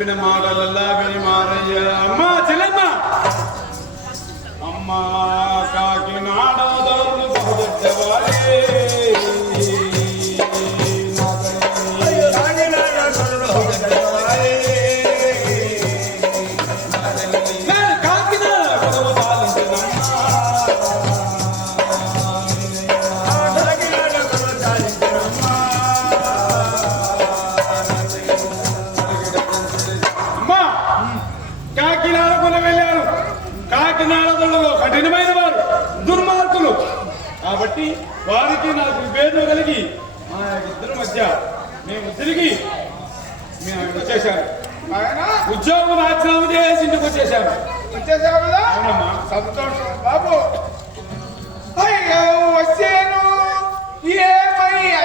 చెప్పిన మాటలల్లా విని మారయ్య. అమ్మా చెల్లెమ్మ, అమ్మా కాకినాడ దొరలు బహుదొడ్డవారే. కఠినమైన వారు, దుర్మార్గులు కాబట్టి వారికి నాకు విభేదం కలిగి మా ఇద్దరి మధ్య మేము తిరిగి మేము వచ్చేసాను. ఉద్యోగం రాజీనామా చేసి ఇంటికి వచ్చేసాను. అవునమ్మా. సంతోషం బాబు. అయ్యో వచ్చాను ఏమయ్యా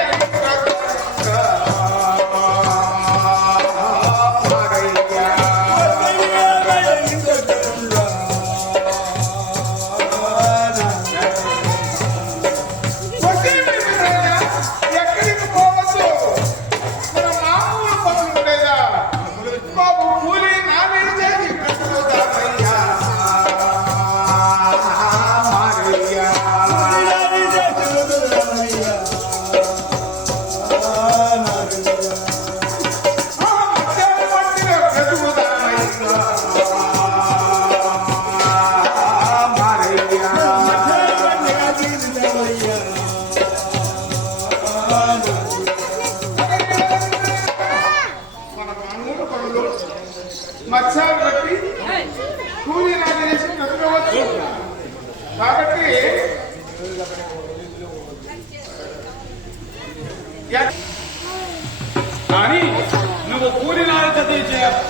మత్స్యాలు బట్టి కూలీ నాగేసి కట్టుకోవచ్చు. కాబట్టి కానీ నువ్వు కూలి నాయక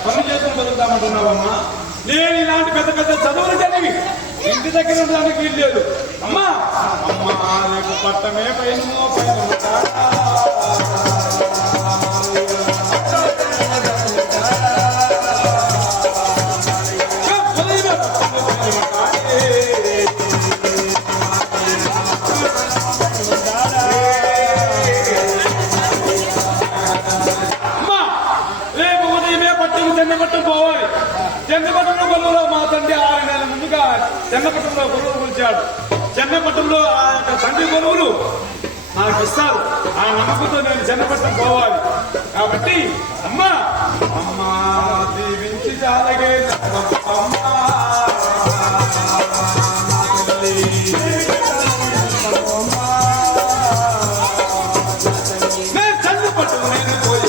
పని చేసుకుని బతుకుతామంటున్నావమ్మా. నేను ఇలాంటి పెద్ద పెద్ద చదువులు చదివి ఇంటి దగ్గర ఉండడానికి వీలు లేదు. అమ్మా అమ్మా రేపు పట్టమే పైన చెన్నపట్నం పోవాలి. చెన్నపట్నంలో కొలువులో మా తండ్రి 6 నెలల ముందుగా చెన్నపట్నంలో కొలువు కూల్చాడు. చెన్నపట్నంలో ఆ యొక్క తండ్రి కొలువులు నాకు ఇస్తారు. ఆ నమ్మకంతో నేను చెన్నపట్నం పోవాలి. కాబట్టి అమ్మా అమ్మా దీవించి చాలగే అమ్మా నేను చెన్నపట్నం నేను పోయి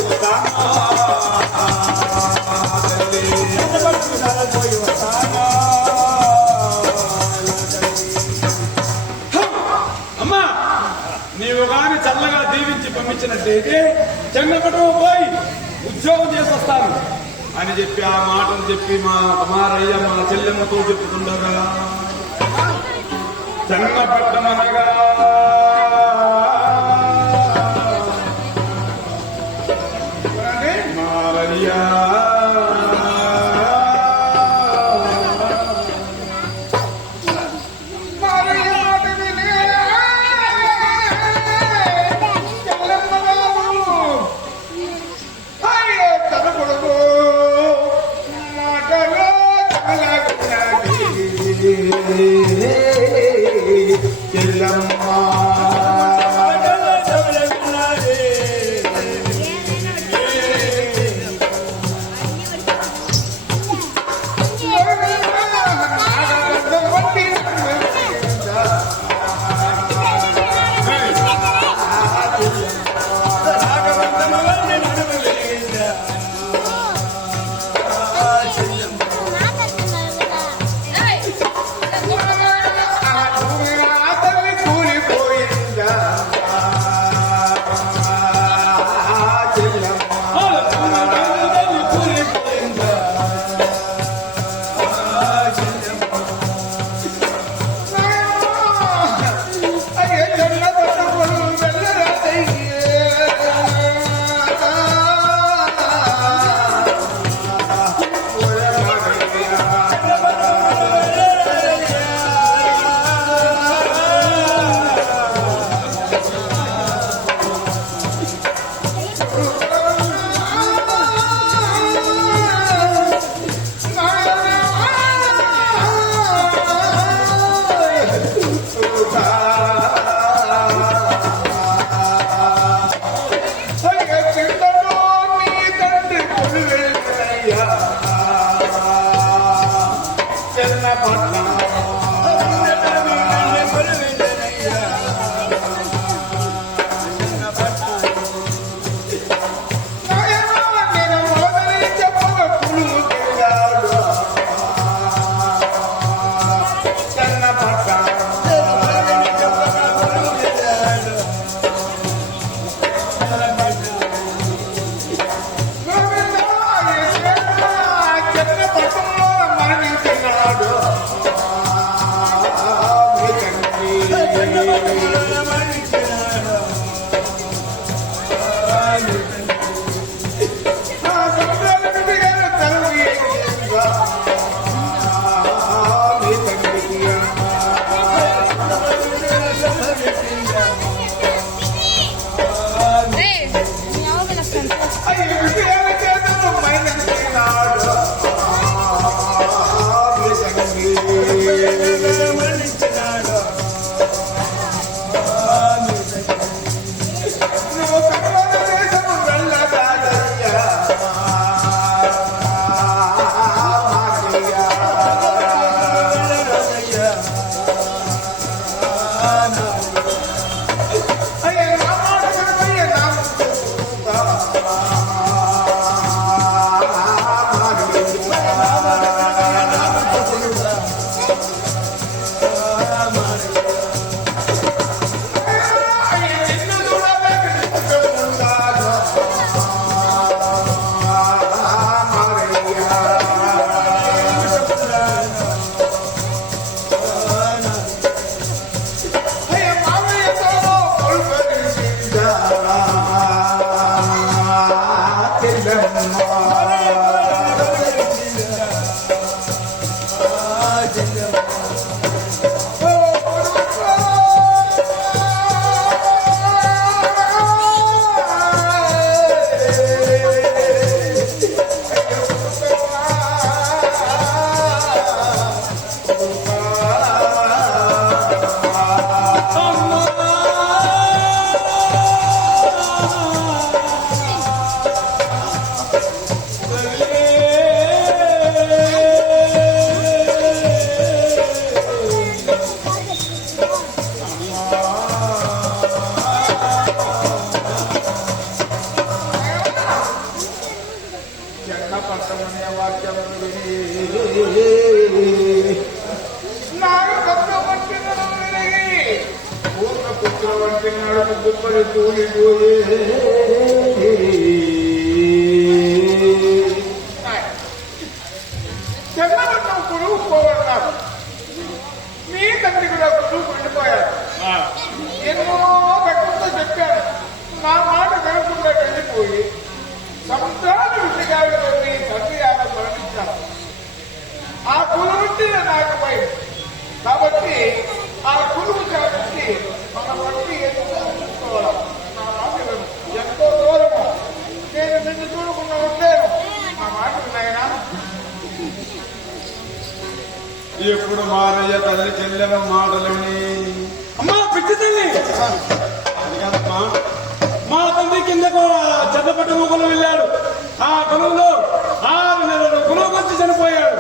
అమ్మా నీవు గాని చల్లగా దీవించి పంపించినట్టయితే చెన్నపట్నం పోయి ఉద్యోగం చేసి వస్తాను అని చెప్పి ఆ మాటను చెప్పి మా కుమారయ్య మా చెల్లెమ్మతో చెప్పుతుండగా చెన్నపట్నం అనగా మారయ్యా కూలి చెన్నపట్నం కొడుకు పోవన్నారు. మీ తండ్రి కూడా కొడుకు వెళ్ళిపోయారు. ఎన్నో కట్టుతో చెప్పాను, నా మాట వినకుండా వెళ్ళిపోయి సంవత్సరాలు విషయాలు మీ తండ్రి ఆమె మరణించాను. ఆ కులువుంటే నాకు భయం. కాబట్టి ఆ కులువు కాబట్టి మన బట్టి ఎంతో చూసుకోవాలి. నా మాట విను. ఎంతో దూరము నేను నిన్ను చూడకుండా ఉండలేను. నా మాట వినాయనా. ఎప్పుడు మారయ్య తల్లి చెల్లెల మాటలని అమ్మా పిచ్చి తల్లి అది కాదమ్మా, మా తండ్రి కిందకు చెద్దపట్టు కొలువు వెళ్ళాడు. ఆ కొలువులో 6 నెలలు కొలువు వచ్చి చనిపోయాడు.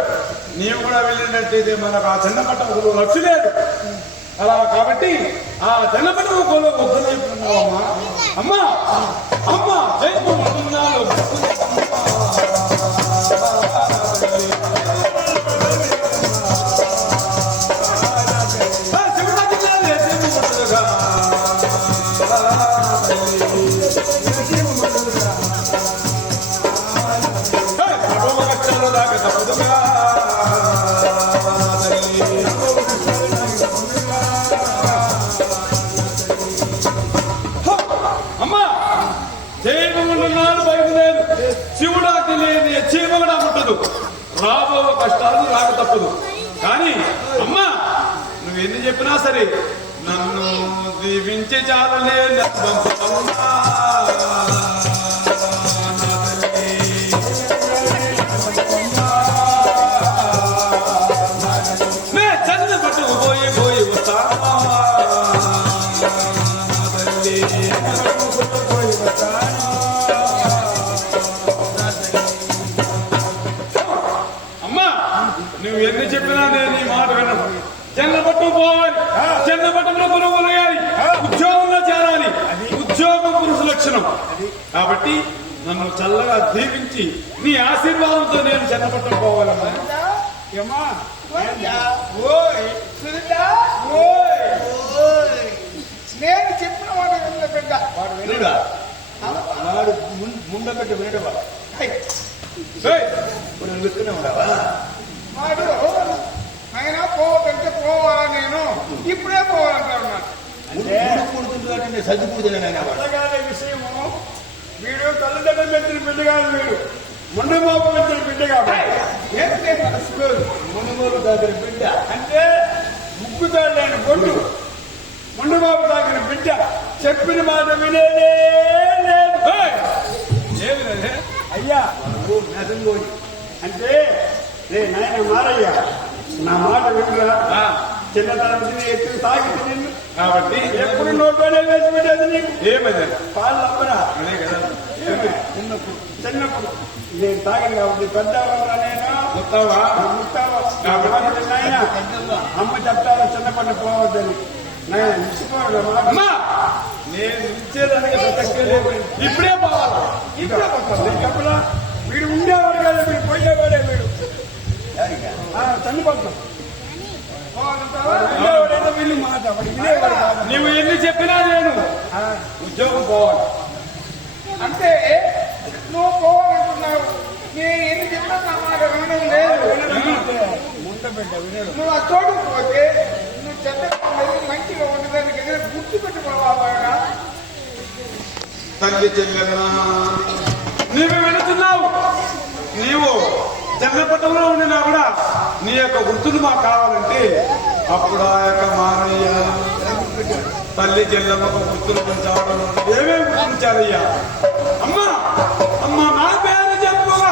నీవు కూడా వెళ్ళినట్టయితే మనకు ఆ చిన్నపట్ట కొలువు లక్ష్య లేదు. అలా కాబట్టి ఆ చిన్నపట్ట కొలువు వద్దున్నావు అమ్మా. అమ్మా అమ్మా జైపున్నాను. శివుడాకి లేని చీమ కూడా ముట్టదు. రాబో కష్టాలు రాక తప్పదు. కానీ అమ్మా నువ్వు ఎన్ని చెప్పినా సరే నన్ను దీవించి చాలలే. నే చంద్ర పట్టుకు పోయి పోయి వస్తా. నువ్వు ఎన్ని చెప్పినా నేను ఈ మాట వినను. చెన్నపట్నం పోవాలి, చెన్నపట్నంలో కొనుగోలు వేయాలి, ఉద్యోగంలో చేరాలి. ఉద్యోగం పురుష లక్షణం. కాబట్టి నన్ను చల్లగా దీవించి నీ ఆశీర్వాదంతో నేను చెన్నపట్నం పోవాలమ్మా. ఏమా ఓయ్ సునీతా ఓయ్ నేను చెప్పిన వాడు వినలే బిడ్డ. వాడు వినడా? వాడు ముందపెట్టి వినడవా? ఏయ్, ఇప్పుడు నువ్వు విత్తనే ఉండవా? వాడు ఆయన పోవద్దంటే పోవాలా నేను ఇప్పుడే పోవాలంటాడు. అంటే కూడుతుంటే సర్ది కూడుతున్నాను వాడు. అలాగే విషయము వీడు తల్లిదండ్రులు పెట్టిన బిడ్డ కాదు, వీడు ముండబాబు పెట్టిన బిడ్డ కాదు. ఏంటంటే మునుగోలు దగ్గర బిడ్డ అంటే ముగ్గుతాడు లేని బొడ్డు ముండబాబు తాకిన బిడ్డ చెప్పిన మాట వినేదే లేదు. ఏయ్, ఏమి లేదే? అయ్యా నువ్వు మెదంగోని అంటే రే నాయన మారయ్యా, నా మాట వినరా? ఆ, చిన్నతనం నుంచి ఎత్తుకు తాగి నిన్ను కాబట్టి ఎప్పుడు నోట్లోనే వేసి పెట్టేది నీకు. ఏమది? పాలు అమ్మరా అదే కదా. ఏమే? చిన్నప్పుడు నేను తాగను కాబట్టి పెద్ద నేను వస్తావా? ముట్టావా? కాబట్టి నాయన అమ్మ చెప్తాను చిన్నపడి పోవద్దని. నాయన ఇచ్చిపోవాలి మాట. అమ్మా, నేను ఇచ్చేదానికి ప్రసక్తే లేదు. ఇప్పుడే పోవాలి. ఇప్పుడే పోతాను. నేను చెప్పలా వీడు ఉండేవాడు కదా, వీడు పోయేవాడే వీడు. చనిపోతాం ఉండేవాడైతే వీళ్ళు మాట వాడు వినేవాడు కాదు. నువ్వు ఎన్ని చెప్పినా నేను ఉద్యోగం పోవాలి. అంటే నువ్వు పోవాలంటున్నావు, నేను ఎన్ని చెప్పినా నా మాట వినడం లేదు. ముంద బిడ్డ వినడు. నువ్వు ఆ చోటుకు పోతే నువ్వు చెడ్డ మంచిగా ఉండడానికి గుర్తు పెట్టుకోవాలా? తల్లి చెల్లెమ్మా, నీవు వెళుతున్నావు. నీవు చెన్నపట్టంలో ఉండినా కూడా నీ యొక్క గుర్తులు మాకు కావాలంటే అప్పుడు ఆ యొక్క మారయ్య తల్లి చెల్లెమ్మకు గుర్తులు పెంచాడు. ఏమేమి గుర్తించారయ్యా? అమ్మా అమ్మ నా పేరు చెప్పుగా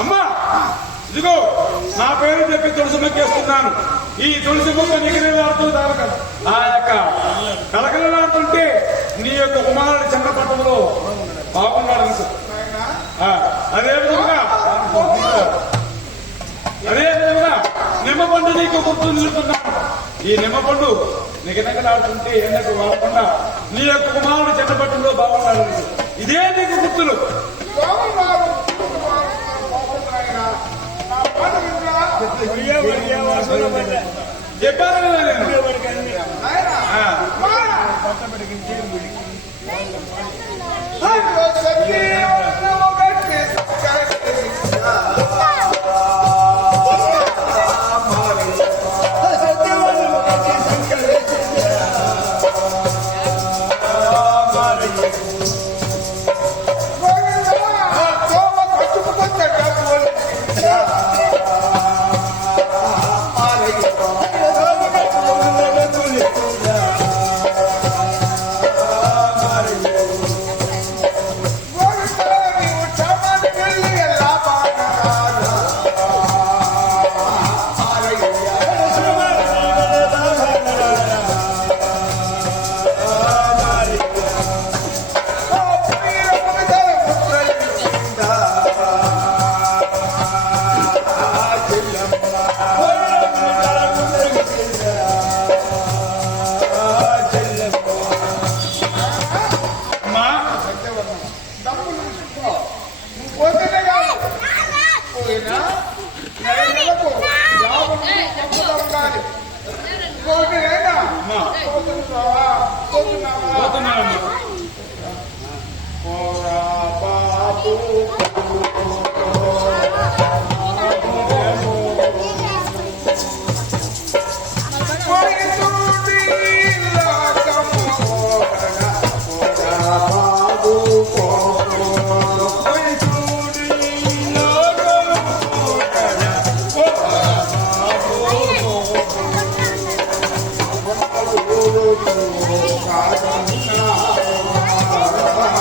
అమ్మా ఇదిగో నా పేరు చెప్పి తులసి మొక్కేస్తున్నాను. ఈ తులసి మొక్క నిగిరిలాడుతూ ఆ యొక్క కలకలలాడుతుంటే నీ యొక్క కుమారుడు చిన్నపట్టణంలో బాగున్నాడు అనుకో. అదేవిధంగా నిమ్మపండు నీకు గుర్తు నిలుపుతున్నాను. ఈ నిమ్మపండు నిగనగలాడుతుంటే ఎండకు వాడకుండా నీ యొక్క కుమారుడు చిన్నపట్టణంలో బాగున్నాడు అనుకో. ఇదే నీకు గుర్తులు. చెప్పాను కదా నేను.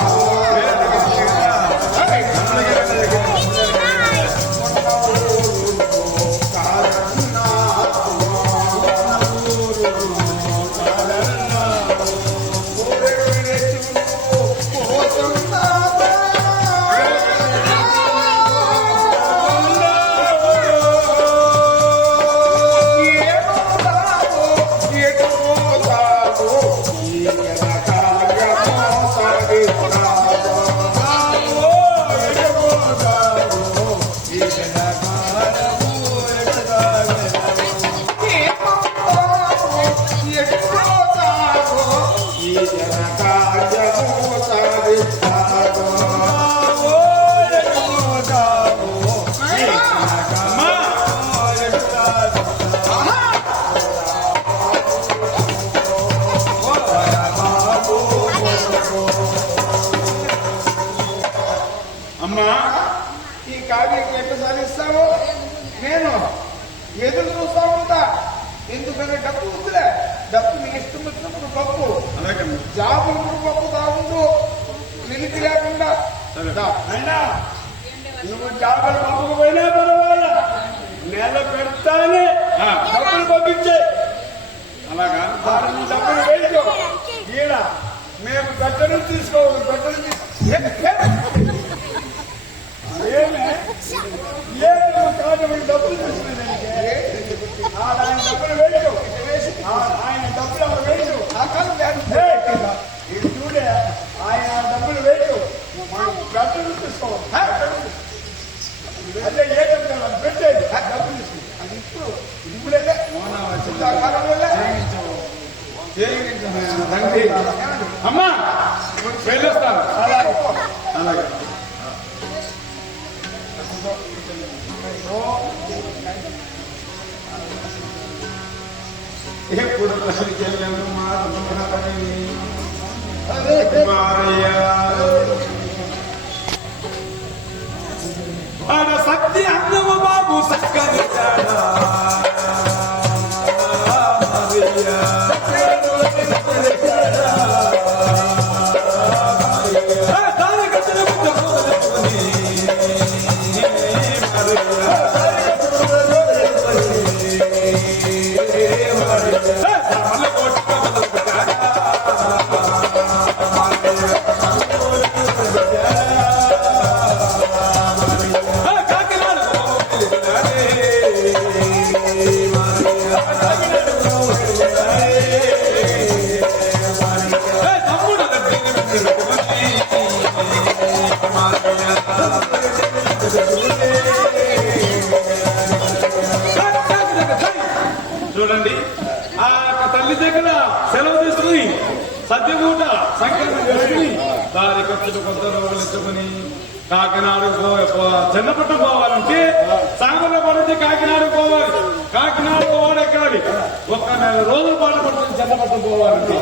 Oh, అమ్మా ఈ కార్యం ఎట్లా సాధిస్తాము? నేను ఎదురు చూస్తా ఉంటా. ఎందుకని డబ్బు ఉందిలే, డబ్బు నీకు ఇష్టం వచ్చినప్పుడు పప్పు, అలాగమ్మా. జాబులు పప్పు తాగుండు, నిలిపి లేకుండా. అయినా నువ్వు జాబులు పంపకపోయినా పర్వాలా, నెల పెడతానే డబ్బులు పంపించే. అలాగా డబ్బులు వేయచ్చు. ఈడ మేము గట్టలు తీసుకోవాలి, గట్టలు డబ్బులు తీసుకునేదానికి ఆయన డబ్బులు వేయచ్చు. ఆయన డబ్బులు అక్కడ వేయచ్చు. ఇది చూడే, ఆయన డబ్బులు వేయచ్చు. మనం గట్టలు తీసుకోవాలి. అదే ఏ డబ్బులు పెట్టేది డబ్బులు తీసుకుంది. అది ఇప్పుడే కాలంలో అమ్మా వెళ్ళొస్తాను. అలాగే ఎప్పుడు ఆడ సత్తి అన్నమ బాబు సక్కని చూడండి, ఆ తల్లి దగ్గర సెలవు తీసుకుని సద్యమూట సంఖ్యను వేసుకుని దారి ఖర్చులు కొత్త రోజులు ఎత్తుకుని కాకినాడకు చిన్నపట్నం పోవాలంటే సాగర్లో పడితే కాకినాడకు పోవాలి. కాకినాడ పోవాలి ఎక్కాలి. 1 నెల రోజుల పాటు పడుతుంది చిన్నపట్నం పోవాలంటే.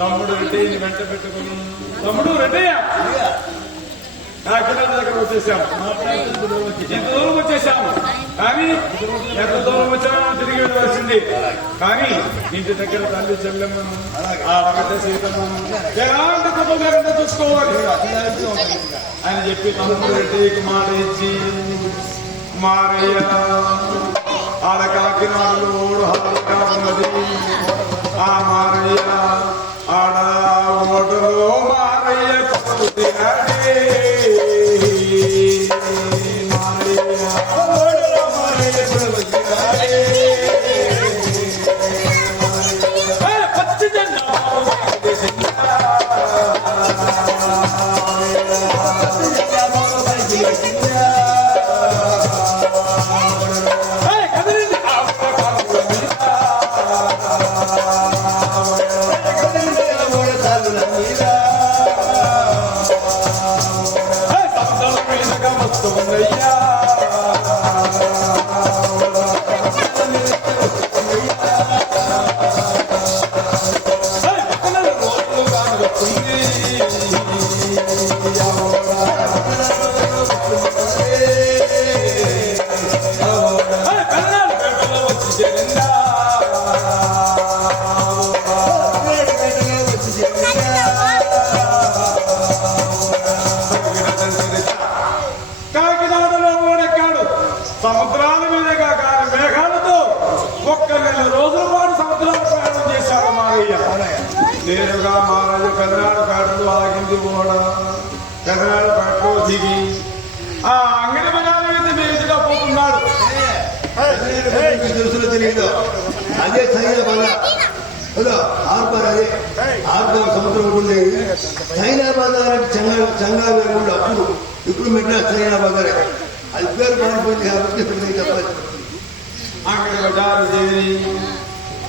తమ్ముడు రెడ్డిని వెంట పెట్టుకుని, తమ్ముడు రెడ్డయ్య కాకినాడ దగ్గర వచ్చేసాము. ఎంత దూరం వచ్చేసాము, కానీ ఎంత దూరం వచ్చామో తిరిగి వెళ్ళవలసింది. కానీ ఇంటి దగ్గర తల్లి చెల్లెమ్మను, ఆ రగత సీతమ్మను ఎలాంటి కుటుంబాన్ని చూసుకోవాలి అని చెప్పి తమ్ముడు రెడ్డికి మాట ఇచ్చి, మారయ్య ఆడ కాకినాడలో ఓడుహాలుగా ఉన్నది. ఆ మారయ్య ఆడ ఓటలో మారయ్య తినాడే. పచ్చి జెండా కాకినాడలో ఓడెక్కాడు. సముద్రాల మీదుగా కాని మేఘాలతో 1 నెల రోజుల పాటు సముద్రాల ప్రయాణం చేశాడు మారయ్య. నేరుగా మారయ్య పెదనాడుపేటలో ఆగింది ఓడ. పెదనాడుపేటలో దిగి ఆ అంగడి బజారు మీదుగా పోతున్నాడు. తెలుసులో తెలియదు. అదే చైనా బజార్ ఆర్బర్, అదే ఆర్బర్ సముద్రం ఉండేది. చైనా బజార్ అంటే చంగా లేకుండా అప్పుడు, ఇప్పుడు మెట్టిన చైనా బజారే. అది పేరు పడిపోయింది కాబట్టి చెప్పాలి. అంగడి బజారు చేరి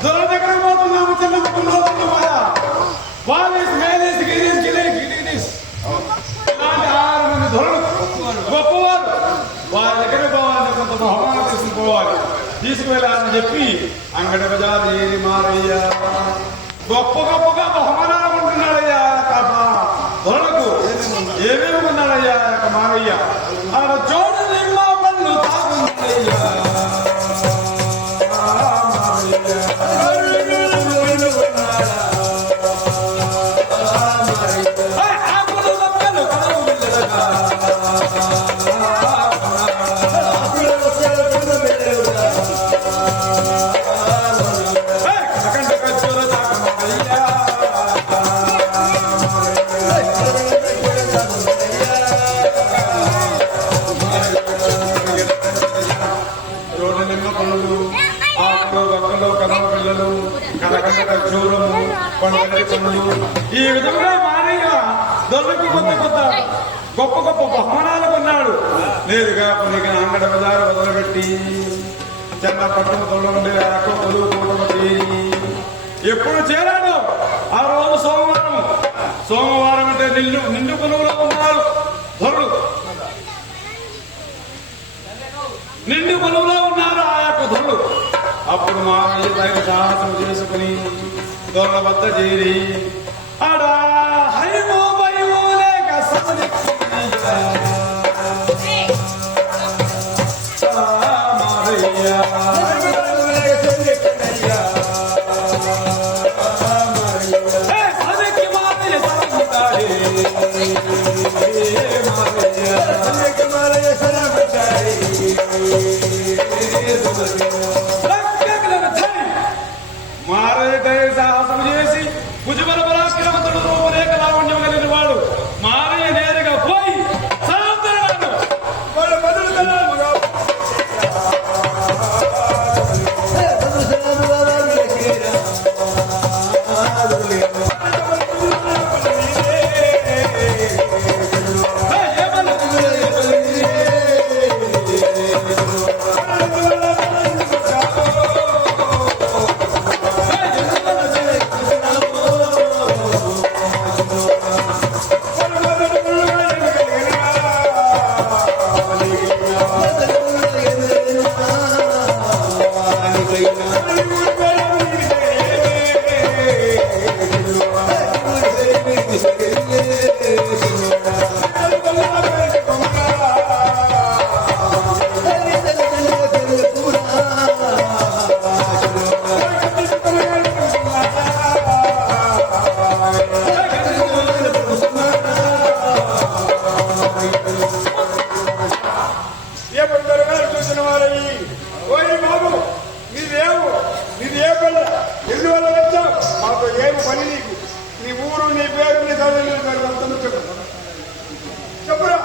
దొర దగ్గర పోతున్నాము. చిన్న కుటుంబంలో వాలీస్ మేలేసి గిరీస్ గిరీస్ ఇలాంటి 6 మంది దొరలు గొప్పవారు. వారి దగ్గర పోవాలంటే కొంత బహుమానం తీసుకుపోవాలి. తీసుకువెళ్ళాలని చెప్పి అంగడి బజారు ఏరి మారయ్య గొప్పగా బహుమానాలు కొంటున్నాడయ్యా. దొరకు ఏమేమి కొన్నాడయ్యా మారయ్య ఆడ చోటు నిమ్మ పళ్ళు తాగుందయ్యా ఆకులు మొక్కలు కలవు వెళ్ళగా కకంట కచ్చోర తాకమయ్యా రోడ్డు నిమ్మ పనులు ఆకులు ఒక్కలు కదవ పిల్లలు కలకంట కచ్చూరము పండుగ పనులు ఈ విధంగా మారయ్య దొరికి గొప్ప గొప్ప బహుమానాలు కొన్నాడు. నేరుగా కొనిగిన అంగడ బజారు వదలబెట్టి చిన్న పట్టణంలో ఉండే కొలు కూడబట్టి ఎప్పుడు చేరాడు ఆ రోజు సోమవారం అంటే నిండు కొలువులో ఉన్నారు ధరుడు. నిండు కొలువులో ఉన్నారు ఆ యొక్క ధరుడు. అప్పుడు మా తగిన సాహసం చేసుకుని దొరల వద్ద చేరి ఆడా హైమో భయమో లేక మారయ్య సాహసం చేసి భుజబల పరాక్రమంతుడు రూపరేఖ లావణ్యం కలిగిన వాడు మారయ్య నేరుగా పోయి చూసిన వారయ్యి ఓయ్ బాబు నీది ఏ పల్ల ఎందువల్ల వచ్చావు మాకు ఏమి పని నీకు నీ ఊరు నీ పేరు నీ తల్లి పేరు అంతా చెప్పు చెప్పురా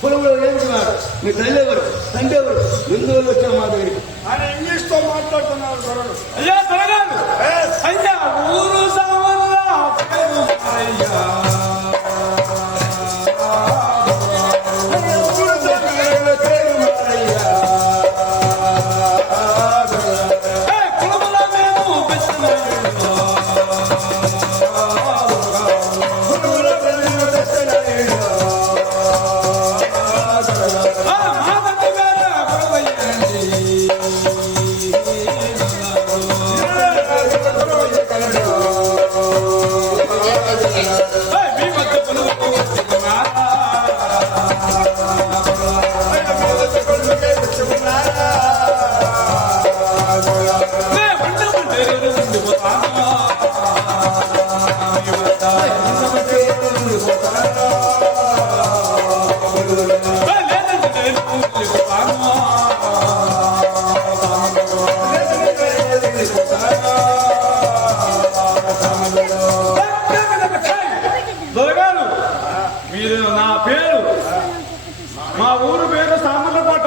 పొలంలో ఏమిటున్నారు మీ తల్లి ఎవరు తండ్రి ఎవరు ఎందువల్ల వచ్చావు మా దగ్గరికి ఆయన ఇంగ్లీష్ తో మాట్లాడుతున్నారు త్వరలో అయ్యా త్వరగాను అయ్యా ఊరు సామల్లా పేరు మారయ్య మీరు నా పేరు మా ఊరు పేరు సామర్లకోట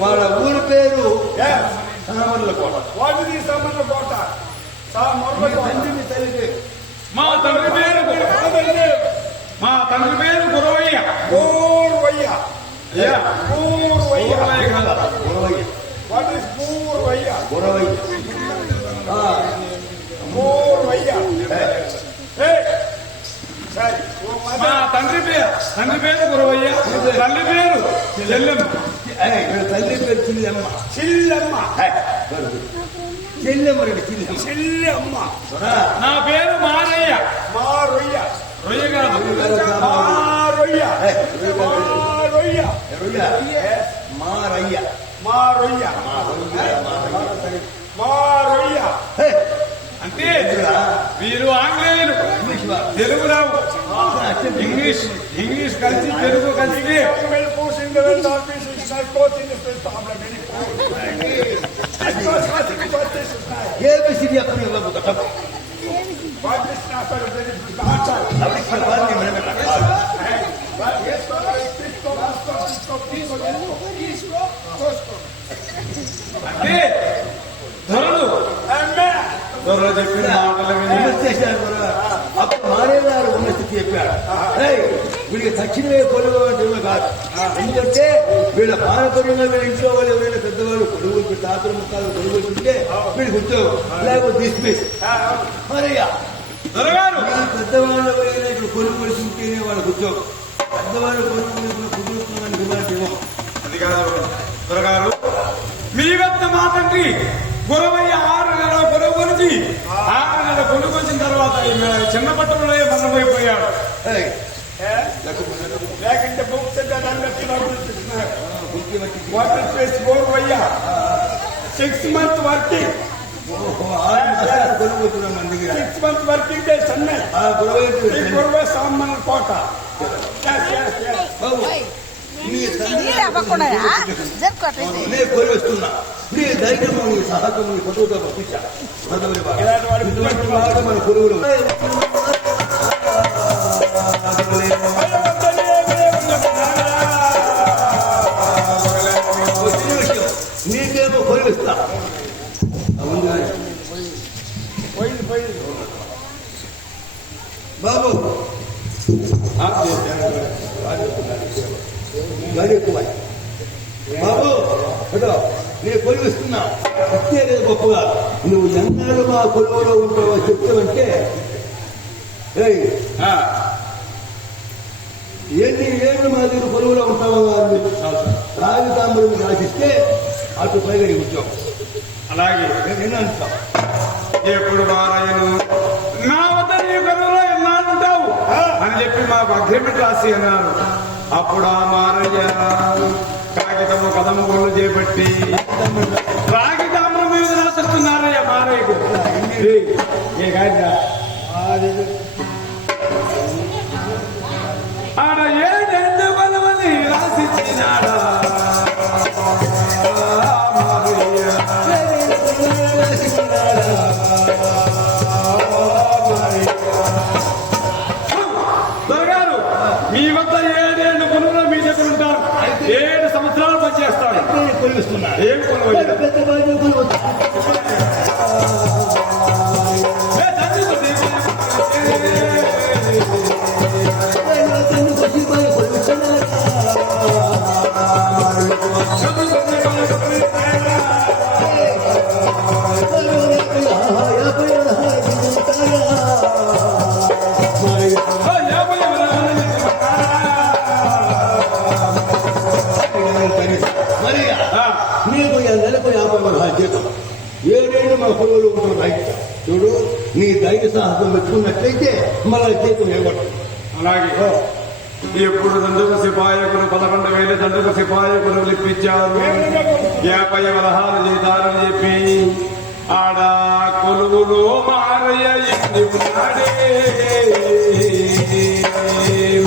వాళ్ళ ఊరి పేరు సామర్లకోట వాటిది సామర్లకోట తండ్రి తల్లి మా తండ్రి పేరు గురవయ్య పూర్వయ్య పూర్వయ్య కదా వాట్ ఈస్ పూర్వయ్య గురవయ్య పూర్వయ్య మా తండ్రి పేరు గురవయ్య తల్లి పేరు చెల్లెమ్మ తల్లి పేరు చిల్లమ్మ చిల్లమ్మ చెల్లెమ్మరండి చెల్లి అమ్మ నా పేరు మారయ్య. మా రొయ్య రొయ్య కాదు, మా రొయ్య మా రొయ్య మారయ్య మా రొయ్య మా రొయ్య అంటే వీరు ఆంగ్లేయులు, తెలుగు రావు. ఇంగ్లీష్ కలిసి తెలుగు కలిసి ఏబిసిడి అక్కడ ఇవ్వబోతాం అంటే ధరలు చెప్పిన మాటలు విని చేశారు. అప్పుడు మారేవారు ఉన్న స్థితి చెప్పాడు. వీడికి తక్షణమే కొలువు అంటే కాదు. ఎందుకంటే వీళ్ళ పారపర్యంగా వీళ్ళ ఇంట్లో వాళ్ళు ఎవరైనా పెద్దవాళ్ళు కొలువులు తాతలు ముఖాలు కొలువులు ఉంటే వీడికి ఉద్యోగం లేకపోతే డిస్మిస్. మరయ్యా పెద్దవాళ్ళు ఎవరైనా ఇక్కడ కొలువులు ఉంటేనే వాళ్ళకి ఉద్యోగం. పెద్దవాళ్ళు కొలువులు కుదురుతుందని డిమాండ్ ఇవ్వం. అది కాదు దొరగారు, మీ వద్ద మా తండ్రి గురవయ్య 6 నెలల కొలువు గురించి 6 నెలల కొలువు వచ్చిన తర్వాత చిన్న పట్టణంలో మరణమైపోయాడు. లేకంటే books water place Guravayya 6 months working 6 months working day Chennai Guravayya సామాన్య కోట. నేను కొలువేస్తున్నా నీ ధైర్యము నీ సాహసము నీ పట్టుతో పంపించా మన కొలువులు నీకేమో కొలువిస్తా. బాబు గాడి ఎక్కువ బాబు నేను కొలువిస్తున్నా. ఇస్తే లేదు గొప్పగా నువ్వు ఎన్నాళ్ళు మా కొలువులో ఉంటావో చెప్తావంటే ఎన్ని ఏళ్ళు మా దగ్గర కొలువులో ఉంటావో రాజతాంబరం రాసిస్తే అటు పైగా ఉద్యోగం. అలాగే నేను అంటాం ఎప్పుడు మారాయను నా వద్ద నీ కొలువులో ఎన్నాళ్ళు ఉంటావు అని చెప్పి మాకు అగ్రిమెంట్ రాసి అన్నారు. అప్పుడు ఆ మారయ్య కాగితము కదము గోళ్ళు చేపట్టి రాగితామ్రం మీద రాసిస్తున్నారయ్య మారయ్యకు. ఆడ ఏడెందు బలమని రాసిచ్చినాడా దొరగారు, మీ వద్ద 7 కొనుగోలు మీ దగ్గర ఉంటారు. 7 సంవత్సరాలు పనిచేస్తాడు. కొలువిస్తున్నా ఏం కొనుగోలు పెద్ద బాధ్యత నీకు నెలకు 50,000 జీతం. 7 ఏళ్ళు మా కొలువులు ఉంటుంది. రైట్ చూడు, నీ ధైర్య సాహసం పెట్టుకున్నట్లయితే మళ్ళా జీతం ఇవ్వడం. అలాగే ఎప్పుడు దండుకు సిపాయకులు 11,000 దండుకు సిపాయకులు లిప్పించారు. 50 వరహాలు జీతాలని చెప్పి ఆడ కొలువులో మారయ్య ఇంటి ఉన్నాడే.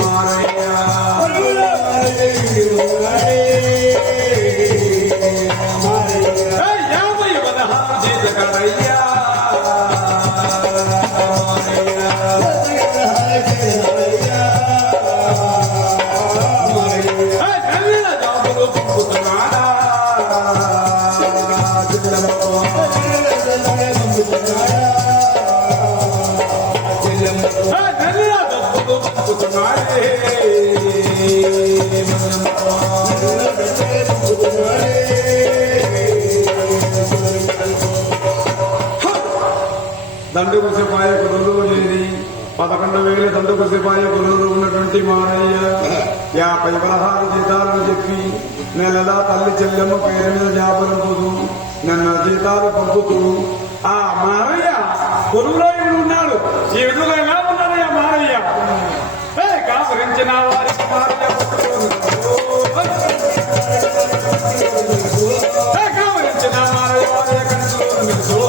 మారయ్య 50 వరహాలు జీత కడయ్యా. దండుకు సిపాయకులు లేని 11,000 దండుకు సిపాయకులు ఉన్నటువంటి మారయ్య 50 వరహాలు జీతాలను చెప్పి నెలలా తల్లి చెల్లెమ్మ పేరు మీద జాబులు పోదు నిన్న జీతాలు పంపుతూ ఆ మారయ్య కొలువులో ఇప్పుడు ఉన్నాడు. ఈ విధంగా ఎలా ఉన్నాడయ్యా మారయ్య? కాపురించిన వారికి మారయ్య కాపురించిన మారయ్య వారి కంట్లో